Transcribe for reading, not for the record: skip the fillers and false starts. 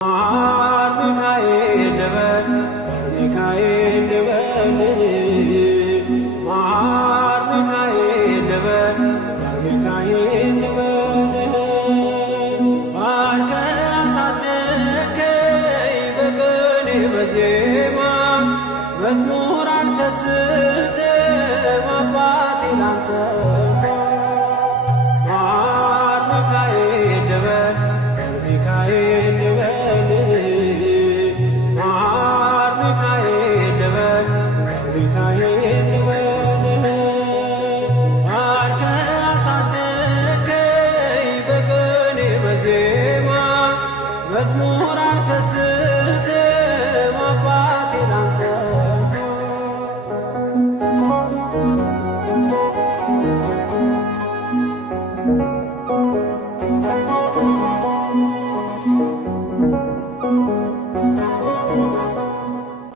ማር ሚካኤል ልበል ሚካኤል ልበል ማር ሚካኤል ልበል ሚካኤል ልበል ባርከህ አሳደግከኝ በቅኔ በዜማ መዝሙር አልሰስትም አባቴ ላንተ ማር ሚካኤል ልበል ሚካኤል ልበል ማር ሚካኤል ልበል ሚካኤል ልበል ባርከህ አሳደግከኝ በቅኔ በዜማ መዝሙር አልሰስትም አባቴ ላንተ